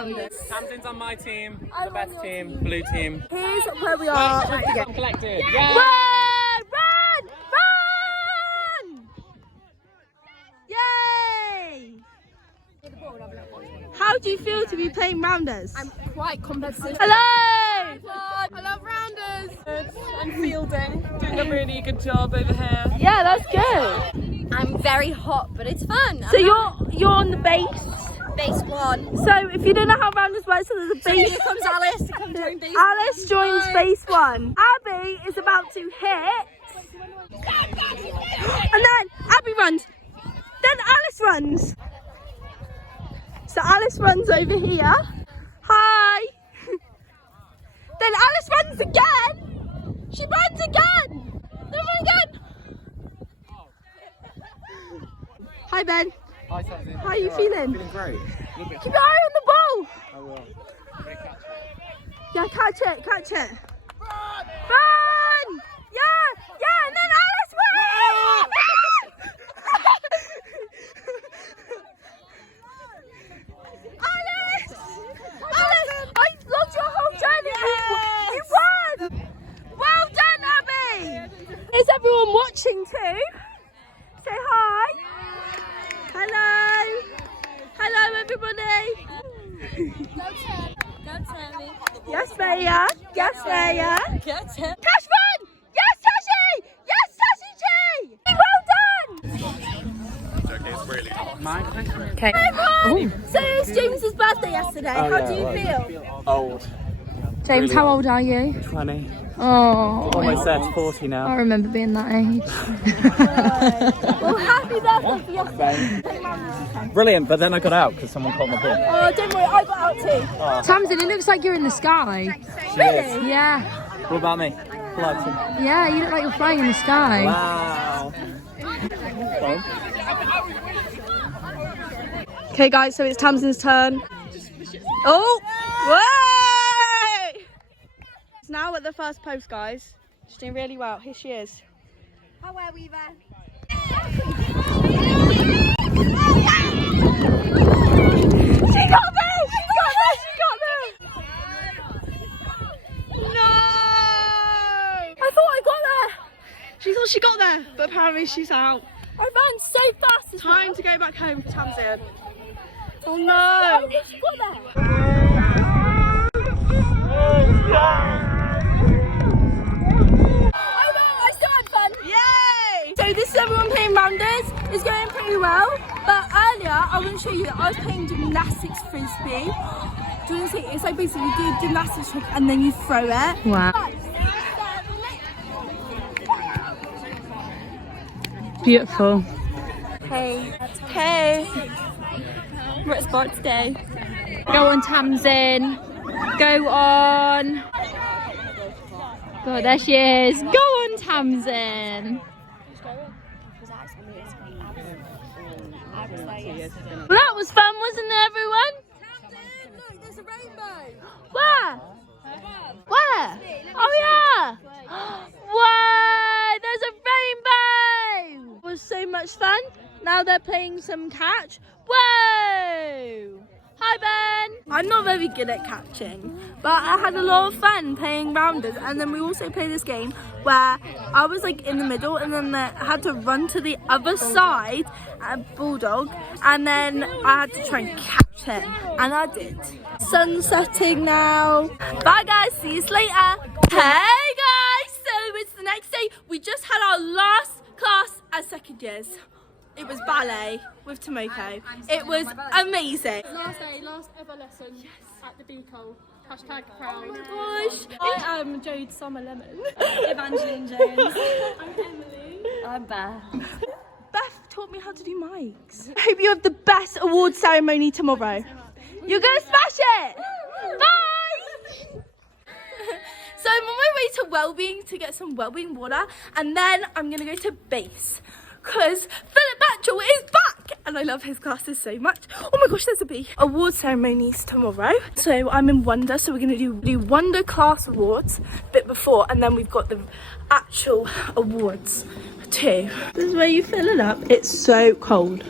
rounders. Tamsin's on my team, the best team, blue team. Here's where we are with the game. Collected. Run! Run! Run! Yay! How do you feel to be playing rounders? I'm quite competitive. Hello! I love rounders. And fielding. Doing a really good job over here. Yeah, that's good. I'm very hot, but it's fun. So you're on the base. Base 1. So if you don't know how rounders work, so there's a base. Here comes Alice to come join base Alice 1. joins base 1. Abby is about to hit. And then Abby runs. Then Alice runs. So Alice runs over here. Hi. Then Alice runs again. She runs again. Then run again. Hi Ben. Hi, Tamsin. How are you feeling? Feeling great. Keep your eye on the ball. I will. Yeah, catch it. Run! Yeah, and then Alice runs! Alice, I loved your whole journey. You won! Well done, Abby! Is everyone watching too? Say hi. Hello. Hello, everybody. Yes, Maya. Yes, Maya. Get it. Cash run! Yes, Tashi! Yes, Tashi G! Well done! Okay, it's really hot. Okay. So it was James's birthday yesterday. How do you feel? Old. James, how old are you? 20. Oh, Almost there to 40 I now. remember being that age. Well, happy birthday for yesterday. Brilliant, but then I got out because someone caught my ball. Oh, don't worry, I got out too. Tamsin, it looks like you're in the sky. Really? Yeah. What about me? Flighting. Yeah, you look like you're flying in the sky. Wow. Okay, guys, so it's Tamsin's turn. Oh! Whoa! It's now at the first post, guys. She's doing really well. Here she is. How are we there? She got there! She got there! No! I thought I got there. She thought she got there, but apparently she's out. I ran so fast. As Time to go back home for Tamsin. Oh no! She got there. I still had fun. Yay! So this is everyone playing rounders. It's going pretty well. But earlier, I want to show you that I was playing gymnastics frisbee. Do you want to see? It's like basically you do a gymnastics trick and then you throw it. Wow. Beautiful. Hey. Hey. We're at sports day. Go on, Tamsin. Go on. God, there she is. Go on, Tamsin. Well, that was fun, wasn't it, everyone? Tamsin, look, there's a rainbow. Where? Where? Oh yeah! Wow! There's a rainbow! It was so much fun. Now they're playing some catch. Whoa! Hi Ben! I'm not very good at catching, but I had a lot of fun playing rounders, and then we also played this game where I was like in the middle and then I had to run to the other side at Bulldog, and then I had to try and catch him, and I did. Sun setting now. Bye guys, see you later. Hey guys, so it's the next day. We just had our last class as second years. It was ballet with Tomoko. It was amazing. Last day, last ever lesson at the Beacole. Hashtag proud. Oh my gosh. I am Jade Summer Lemon. Evangeline James. I'm Emily. I'm Beth. Beth taught me how to do mics. I hope you have the best award ceremony tomorrow. You're gonna smash it! Bye! So I'm on my way to Wellbeing to get some Wellbeing water, and then I'm gonna go to base because Philip Batchel is back and I love his classes so much. Oh my gosh, there's a bee. Award ceremonies tomorrow. So I'm in Wonder, so we're gonna do Wonder class awards a bit before, and then we've got the actual awards too. This is where you fill it up. It's so cold.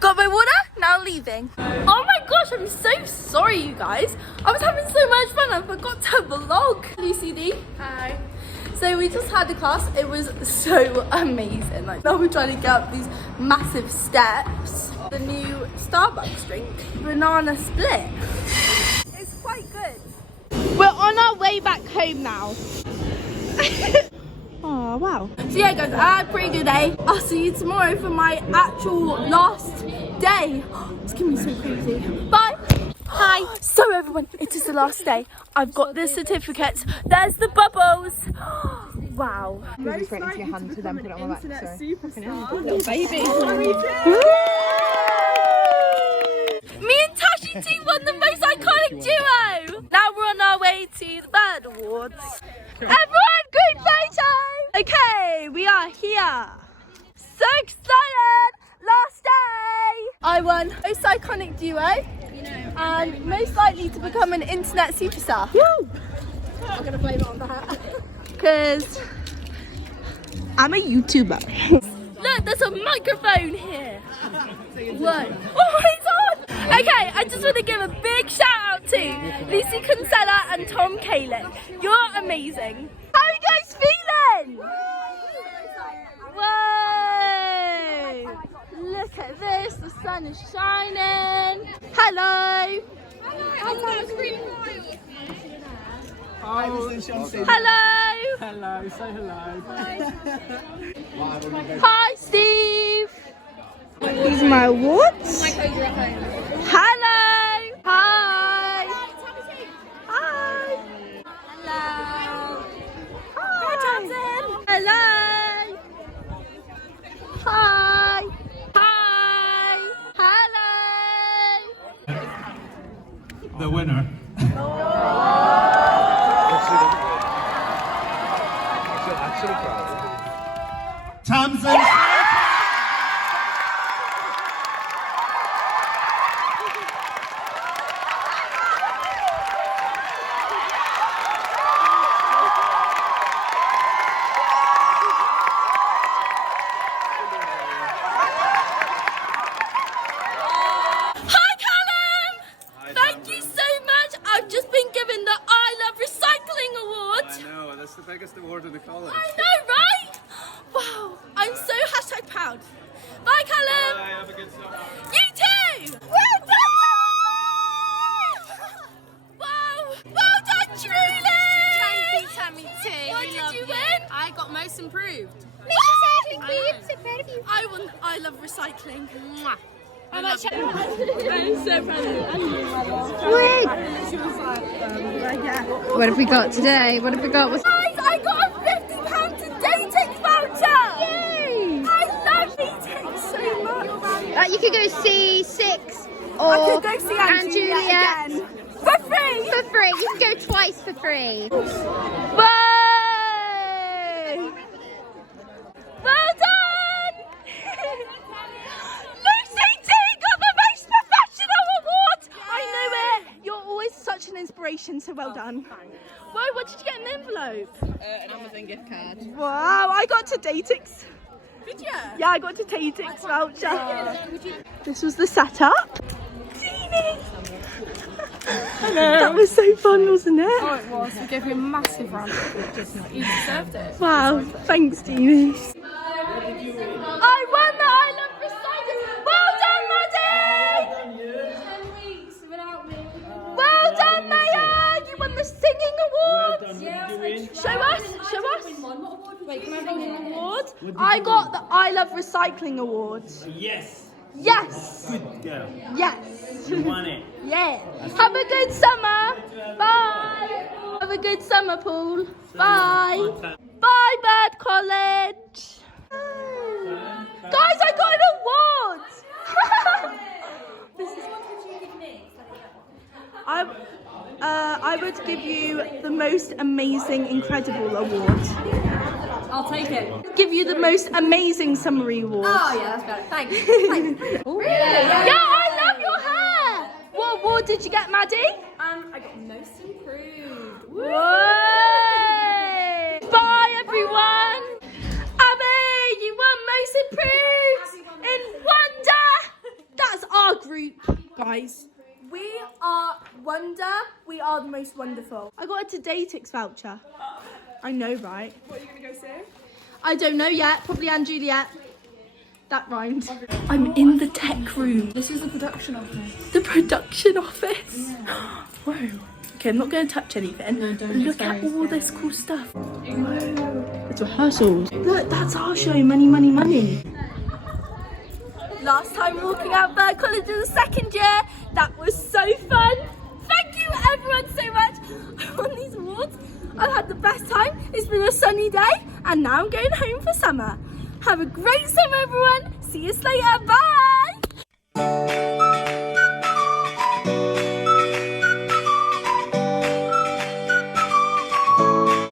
Got my water? now leaving. Oh my gosh, I'm so sorry, you guys. I was having so much fun, I forgot to vlog. Lucy D. Hi. So we just had the class. It was so amazing. Like now we're trying to get up these massive steps. The new Starbucks drink, banana split. It's quite good. We're on our way back home now. Oh wow. So yeah guys, I had a pretty good day. I'll see you tomorrow for my actual last day. It's gonna be so crazy. Bye. Hi. So everyone, it is the last day. I've got the certificates. There's the bubbles. Wow. Most likely to become an internet superstar. Me and Tashi T won the most iconic duo. Now we're on our way to the Bird Awards. Everyone, group photo. Okay, we are here. So excited. Last day. I won most iconic duo and most likely to become an internet superstar. Woo! I'm gonna blame it on that. Because I'm a YouTuber. Look, there's a microphone here. Whoa. Oh, it's on! Okay, I just want to give a big shout out to Lucy Kinsella and Tom Kalin. You're amazing. How are you guys feeling? Whoa! Look at this, the sun is shining. Hello. Hello. Hello. Hello, say hello. Hi, Steve. These are my awards. Hello. Hi. Hi. Hello. Hi, Tamsin. Hello. Hi. Hi. Hello. The winner. Tamsin. That's the biggest award in the college. I know, right? Wow, I'm so hashtag proud. Bye, Callum. Bye, have a good summer. You too. Well done. Wow, well done, truly. Thank you, Tammy T. What We did love you win? I got most improved. I won. I love recycling. Mwah. I'm so proud of What have we got today? What have we got? Guys, I got a £50 Datix voucher! Yay! I love Datix so much! You could go see Six or I could go see Aunt Juliet again. For free! for free. You can go twice for free. Whoa! Well done! Lucy T got the most professional award! I knew it! You're always such an inspiration, so well done. Whoa, what did you get in the envelope? An Amazon gift card. Wow, I got to Datix. Did you? Yeah, I got to Datix voucher. This was the setup. Teeny! That was so fun, wasn't it? Oh, it was. We gave you a massive round of applause. You deserved it. Wow, thanks, Stevie. I won the I Love Recycling. Well done, Maddie! 10 weeks without me. Well done, Maya! You won the singing award. Show us. Wait, can I have an award? I got the I Love Recycling award. Yes. Yes. Good girl. Yes. You won it. Yeah. Have a good summer. Bye. Have a good summer, Paul. Bye. Bye, Bird College. Guys, I got an award. I would give you the most amazing, incredible award. I'll take it. Give you the most amazing summary award. Oh, yeah, that's better. Thanks. Really? Yeah, I love your hair. What award did you get, Maddie? I got most improved. Whoa! Bye, everyone. Abby, you won most improved in Wonder. That's our group. guys. We are Wonder. We are the most wonderful. I got a Todaytix voucher. I know, right? What are you going to go see? I don't know yet. Probably Anne Juliet. That rhymed. I'm in the tech room. This is the production office. The production office. Whoa. Okay, I'm not going to touch anything. No, don't. Look at all this cool stuff. Whoa. It's rehearsals. Look, that's our show. Money, money, money. Last time walking out Bird College in the second year. That was so fun. Thank you everyone so much. I won these awards. I've had the best time. It's been a sunny day and now I'm going home for summer. Have a great summer everyone. See you later. Bye.